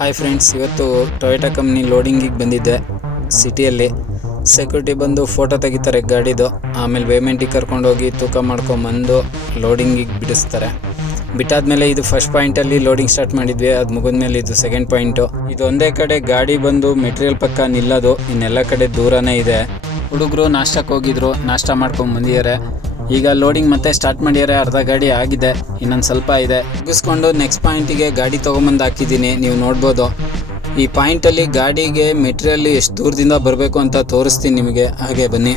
Hi friends, ಇವತ್ತು Toyota company ಲೋಡಿಂಗಿಗೆ ಬಂದಿದ್ದೆ. ಸಿಟಿಯಲ್ಲಿ ಸೆಕ್ಯೂರಿಟಿ ಬಂದು ಫೋಟೋ ತೆಗಿತಾರೆ ಗಾಡಿದು. ಆಮೇಲೆ ಪೇಮೆಂಟಿಗೆ ಕರ್ಕೊಂಡೋಗಿ ತೂಕ ಮಾಡ್ಕೊಂಬಂದು ಲೋಡಿಂಗಿಗೆ ಬಿಡಿಸ್ತಾರೆ. ಬಿಟ್ಟಾದ್ಮೇಲೆ ಇದು ಫಸ್ಟ್ ಪಾಯಿಂಟಲ್ಲಿ ಲೋಡಿಂಗ್ ಸ್ಟಾರ್ಟ್ ಮಾಡಿದ್ವಿ. ಅದು ಮುಗಿದ್ಮೇಲೆ ಇದು ಸೆಕೆಂಡ್ ಪಾಯಿಂಟು. ಇದು ಒಂದೇ ಕಡೆ ಗಾಡಿ ಬಂದು ಮೆಟೀರಿಯಲ್ ಪಕ್ಕ ನಿಲ್ಲೋದು, ಇನ್ನೆಲ್ಲ ಕಡೆ ದೂರನೇ ಇದೆ. ಹುಡುಗರು ನಾಷ್ಟಕ್ಕೆ ಹೋಗಿದ್ರು, ನಾಷ್ಟ ಮಾಡ್ಕೊಂಡು ಬಂದಿದ್ದಾರೆ. ಈಗ ಲೋಡಿಂಗ್ ಮತ್ತೆ ಸ್ಟಾರ್ಟ್ ಮಾಡಿದ್ದಾರೆ. ಅರ್ಧ ಗಾಡಿ ಆಗಿದೆ, ಇನ್ನೊಂದು ಸ್ವಲ್ಪ ಇದೆ. ಮುಗಿಸ್ಕೊಂಡು ನೆಕ್ಸ್ಟ್ ಪಾಯಿಂಟಿಗೆ ಗಾಡಿ ತೊಗೊಂಬಂದು ಹಾಕಿದ್ದೀನಿ. ನೀವು ನೋಡ್ಬೋದು, ಈ ಪಾಯಿಂಟಲ್ಲಿ ಗಾಡಿಗೆ ಮೆಟೀರಿಯಲ್ ಎಷ್ಟು ದೂರದಿಂದ ಬರಬೇಕು ಅಂತ ತೋರಿಸ್ತೀನಿ ನಿಮಗೆ. ಹಾಗೆ ಬನ್ನಿ.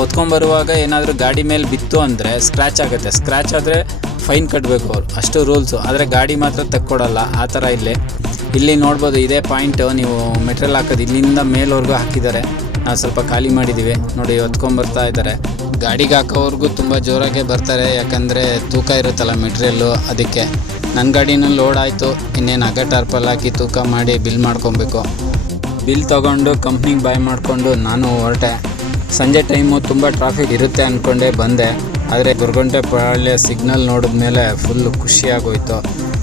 ಹೊತ್ಕೊಂಬರುವಾಗ ಏನಾದರೂ ಗಾಡಿ ಮೇಲೆ ಬಿತ್ತು ಅಂದರೆ ಸ್ಕ್ರ್ಯಾಚ್ ಆಗುತ್ತೆ. ಸ್ಕ್ರ್ಯಾಚ್ ಆದರೆ ಫೈನ್ ಕಟ್ಟಬೇಕು ಅವರು, ಅಷ್ಟು ರೂಲ್ಸು. ಆದರೆ ಗಾಡಿ ಮಾತ್ರ ತಕ್ಕೊಡಲ್ಲ, ಆ ಥರ ಇಲ್ಲಿ ನೋಡ್ಬೋದು. ಇದೇ ಪಾಯಿಂಟು. ನೀವು ಮೆಟೀರಿಯಲ್ ಹಾಕೋದು ಇಲ್ಲಿಂದ ಮೇಲ್ವರೆಗೂ ಹಾಕಿದ್ದಾರೆ. ನಾವು ಸ್ವಲ್ಪ ಖಾಲಿ ಮಾಡಿದ್ದೀವಿ ನೋಡಿ. ಹೊತ್ಕೊಂಬರ್ತಾ ಇದ್ದಾರೆ. ಗಾಡಿಗೆ ಹಾಕೋವ್ರಿಗೂ ತುಂಬ ಜೋರಾಗೆ ಬರ್ತಾರೆ, ಯಾಕಂದರೆ ತೂಕ ಇರುತ್ತಲ್ಲ ಮೆಟೀರಿಯಲ್ಲು. ಅದಕ್ಕೆ ನನ್ನ ಗಾಡಿನೂ ಲೋಡ್ ಆಯಿತು. ಇನ್ನೇನು ಹಗ್ಗ ಟಾರ್ಪಲ್ ಹಾಕಿ ತೂಕ ಮಾಡಿ ಬಿಲ್ ಮಾಡ್ಕೊಬೇಕು. ಬಿಲ್ ತೊಗೊಂಡು ಕಂಪ್ನಿಗೆ ಬಾಯ್ ಮಾಡಿಕೊಂಡು ನಾನು ಹೊರಟೆ. ಸಂಜೆ ಟೈಮು ತುಂಬ ಟ್ರಾಫಿಕ್ ಇರುತ್ತೆ ಅಂದ್ಕೊಂಡೆ ಬಂದೆ. ಆದರೆ ಗೊರಗುಂಟೆಪಾಳ್ಯ ಸಿಗ್ನಲ್ ನೋಡಿದ್ಮೇಲೆ ಫುಲ್ಲು ಖುಷಿಯಾಗೋಯ್ತು.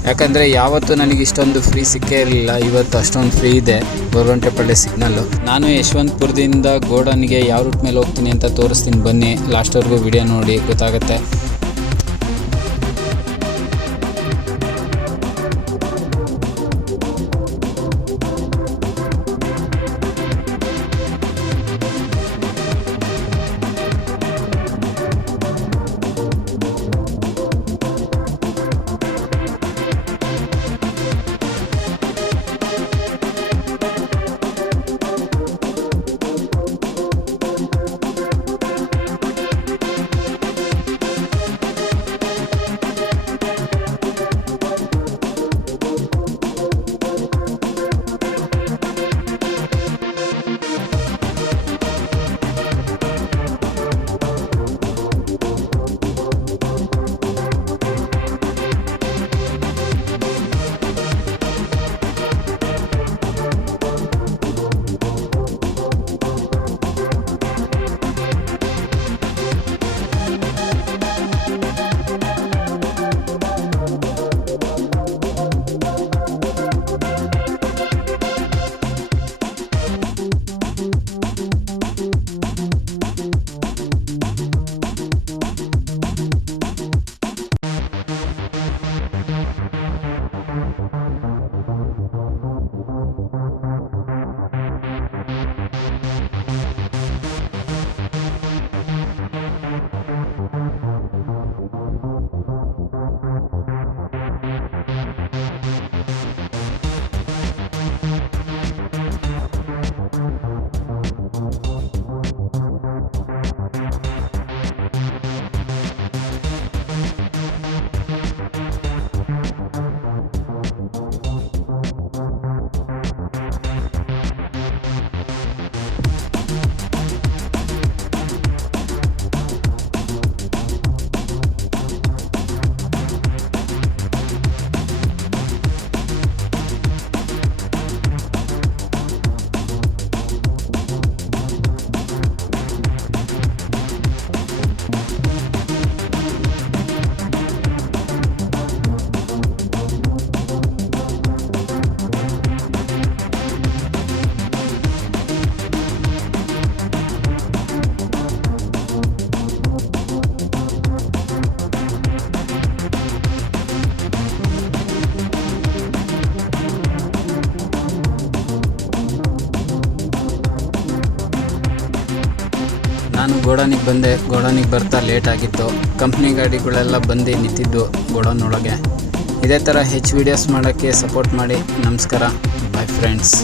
ಯಾಕಂದರೆ ಯಾವತ್ತೂ ನನಗೆ ಇಷ್ಟೊಂದು ಫ್ರೀ ಸಿಕ್ಕೇ ಇರಲಿಲ್ಲ. ಇವತ್ತು ಅಷ್ಟೊಂದು ಫ್ರೀ ಇದೆ ಗೊರಗುಂಟೆಪಾಳ್ಯ ಸಿಗ್ನಲ್ಲು. ನಾನು ಯಶವಂತಪುರದಿಂದ ಗೋಡನ್ಗೆ ಯಾವ ರೂಟ್ ಮೇಲೆ ಹೋಗ್ತೀನಿ ಅಂತ ತೋರಿಸ್ತೀನಿ, ಬನ್ನಿ. ಲಾಸ್ಟ್ವರೆಗೂ ವಿಡಿಯೋ ನೋಡಿ, ಗೊತ್ತಾಗುತ್ತೆ. ನಾನು ಗೋಡನಿಗೆ ಬಂದೆ. ಗೋಡನಿಗೆ ಬರ್ತಾ ಲೇಟ್ ಆಗಿತ್ತು. ಕಂಪ್ನಿ ಗಾಡಿಗಳೆಲ್ಲ ಬಂದು ನಿಂತಿದ್ದು ಗೋಡನ್ ಒಳಗೆ. ಇದೇ ಥರ ಹೆಚ್ಚು ವೀಡಿಯೋಸ್ ಮಾಡೋಕ್ಕೆ ಸಪೋರ್ಟ್ ಮಾಡಿ. ನಮಸ್ಕಾರ, ಬಾಯ್ ಫ್ರೆಂಡ್ಸ್.